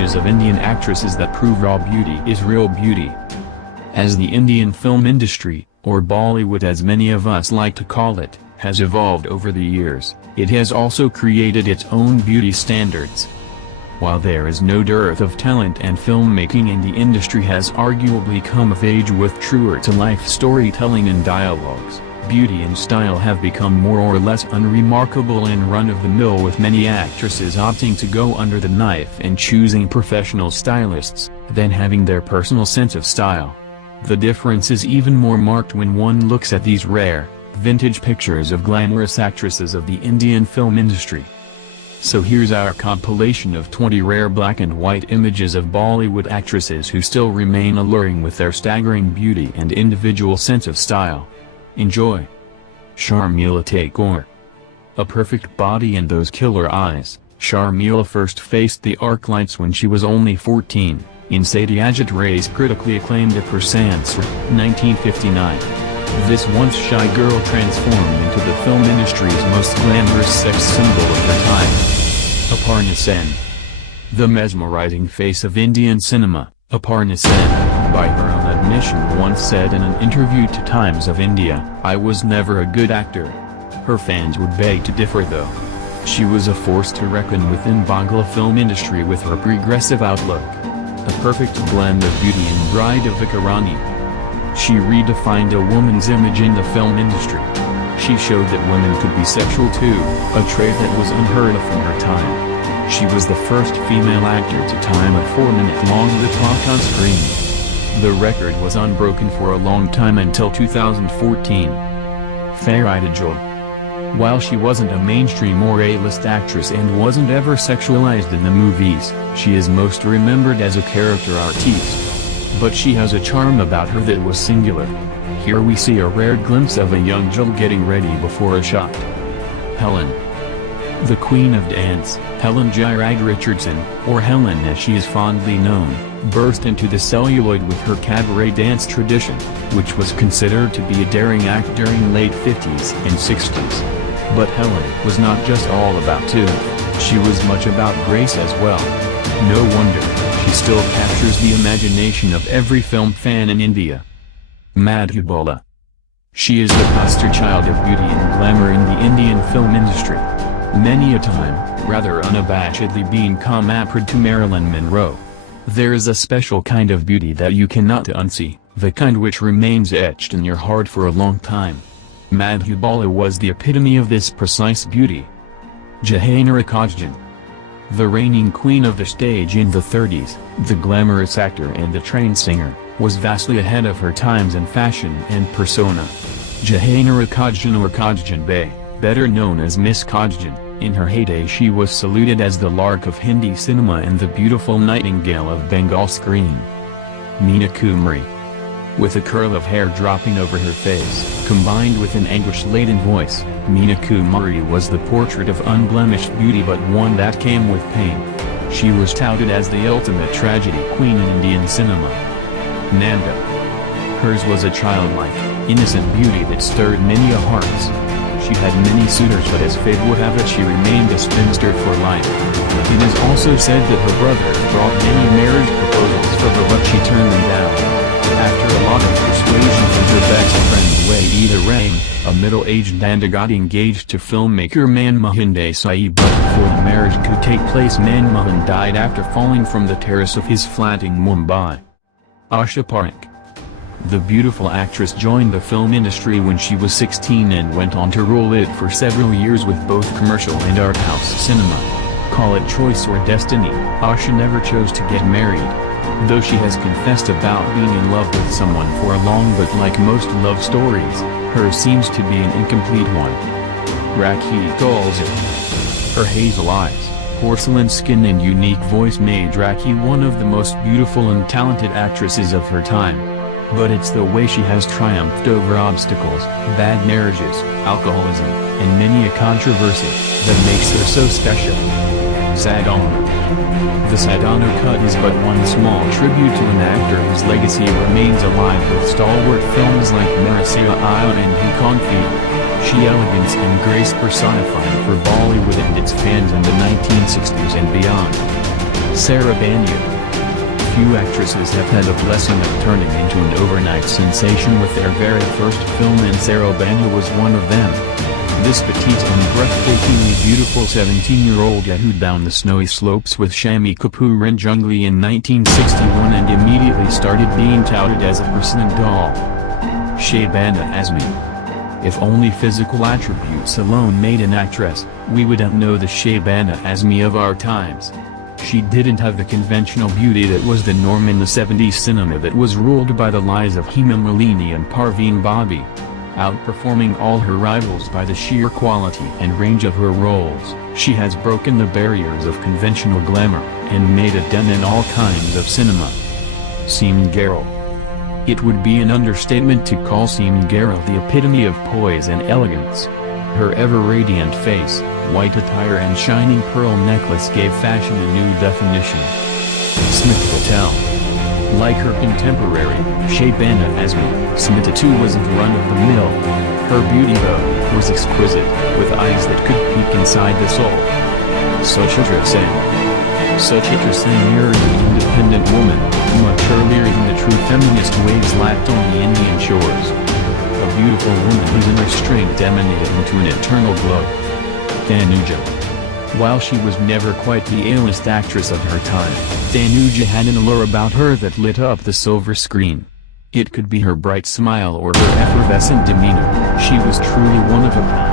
images of Indian actresses that prove raw beauty is real beauty. As the Indian film industry, or Bollywood as many of us like to call it, has evolved over the years, it has also created its own beauty standards. While there is no dearth of talent and filmmaking, and the industry has arguably come of age with truer-to-life storytelling and dialogues, beauty and style have become more or less unremarkable and run-of-the-mill, with many actresses opting to go under the knife and choosing professional stylists, than having their personal sense of style. The difference is even more marked when one looks at these rare, vintage pictures of glamorous actresses of the Indian film industry. So here's our compilation of 20 rare black and white images of Bollywood actresses who still remain alluring with their staggering beauty and individual sense of style. Enjoy. Sharmila Tagore. A perfect body and those killer eyes, Sharmila first faced the arc lights when she was only 14, in Satyajit Ray's critically acclaimed Aparna Sen, 1959. This once shy girl transformed into the film industry's most glamorous sex symbol of her time. Aparna Sen. The mesmerizing face of Indian cinema, Aparna Sen, by her own admission, once said in an interview to Times of India, "I was never a good actor." Her fans would beg to differ though. She was a force to reckon with in Bangla film industry with her progressive outlook. A perfect blend of beauty and bride of Vikarani. She redefined a woman's image in the film industry. She showed that women could be sexual too, a trait that was unheard of from her time. She was the first female actor to time a 4-minute-long lip lock on screen. The record was unbroken for a long time until 2014. Farida Joel. While she wasn't a mainstream or A-list actress and wasn't ever sexualized in the movies, she is most remembered as a character artiste. But she has a charm about her that was singular. Here we see a rare glimpse of a young Jill getting ready before a shot. Helen. The Queen of Dance, Helen Jayarag Richardson, or Helen as she is fondly known, burst into the celluloid with her cabaret dance tradition, which was considered to be a daring act during late 50s and 60s. But Helen was not just all about tooth, she was much about grace as well. No wonder, she still captures the imagination of every film fan in India. Madhubala. She is the poster child of beauty and glamour in the Indian film industry. Many a time, rather unabashedly being compared to Marilyn Monroe. There is a special kind of beauty that you cannot unsee, the kind which remains etched in your heart for a long time. Madhubala was the epitome of this precise beauty. Jahanara Kajjan. The reigning queen of the stage in the 30s, the glamorous actor and the trained singer, was vastly ahead of her times in fashion and persona. Jahanara Kajjan or Kajjan Bay, better known as Miss Kajjan, in her heyday she was saluted as the lark of Hindi cinema and the beautiful nightingale of Bengal screen. Meena Kumari. With a curl of hair dropping over her face, combined with an anguish-laden voice, Meena Kumari was the portrait of unblemished beauty, but one that came with pain. She was touted as the ultimate tragedy queen in Indian cinema. Nanda. Hers was a childlike, innocent beauty that stirred many hearts. She had many suitors, but as fate would have it she remained a spinster for life. It is also said that her brother brought many marriage proposals for her, but she turned them down. After a lot of persuasion from her best friend Waheeda Rahim, a middle-aged Nanda got engaged to filmmaker Manmohan Desai, but before the marriage could take place Manmohan died after falling from the terrace of his flat in Mumbai. Asha Parekh. The beautiful actress joined the film industry when she was 16 and went on to rule it for several years with both commercial and art house cinema. Call it choice or destiny, Asha never chose to get married. Though she has confessed about being in love with someone for long, but like most love stories, hers seems to be an incomplete one. Rakhi Tulsi. Her hazel eyes, porcelain skin and unique voice made Rakhi one of the most beautiful and talented actresses of her time. But it's the way she has triumphed over obstacles, bad marriages, alcoholism, and many a controversy, that makes her so special. Sadhana. The Sadhana cut is but one small tribute to an actor whose legacy remains alive with stalwart films like Marasiya Aaya and Hikon Fi. She elegance and grace personified for Bollywood and its fans in the 1960s and beyond. Sarah Banu. Few actresses have had a blessing of turning into an overnight sensation with their very first film, and Sarah Banu was one of them. This petite and breathtakingly beautiful 17-year-old yahooed down the snowy slopes with Shammi Kapoor in Jungli in 1961 and immediately started being touted as a porcelain doll. Shabana Azmi. If only physical attributes alone made an actress, we wouldn't know the Shabana Azmi of our times. She didn't have the conventional beauty that was the norm in the 70s cinema that was ruled by the lies of Hema Malini and Parveen Babi. Outperforming all her rivals by the sheer quality and range of her roles, she has broken the barriers of conventional glamour, and made a dent in all kinds of cinema. Seem Garel. It would be an understatement to call Seem Garel the epitome of poise and elegance. Her ever-radiant face, white attire and shining pearl necklace gave fashion a new definition. Smita Patel. Like her contemporary, Shabana Azmi, Smita too wasn't run-of-the-mill. Her beauty, though, was exquisite, with eyes that could peek inside the soul. Suchitra Sen. Suchitra Sen mirrored an independent woman, much earlier than the true feminist waves lapped on the Indian shores. A beautiful woman whose inner strength emanated into an eternal glow. Tanuja. While she was never quite the A-list actress of her time, Tanuja had an allure about her that lit up the silver screen. It could be her bright smile or her effervescent demeanor, she was truly one of a kind.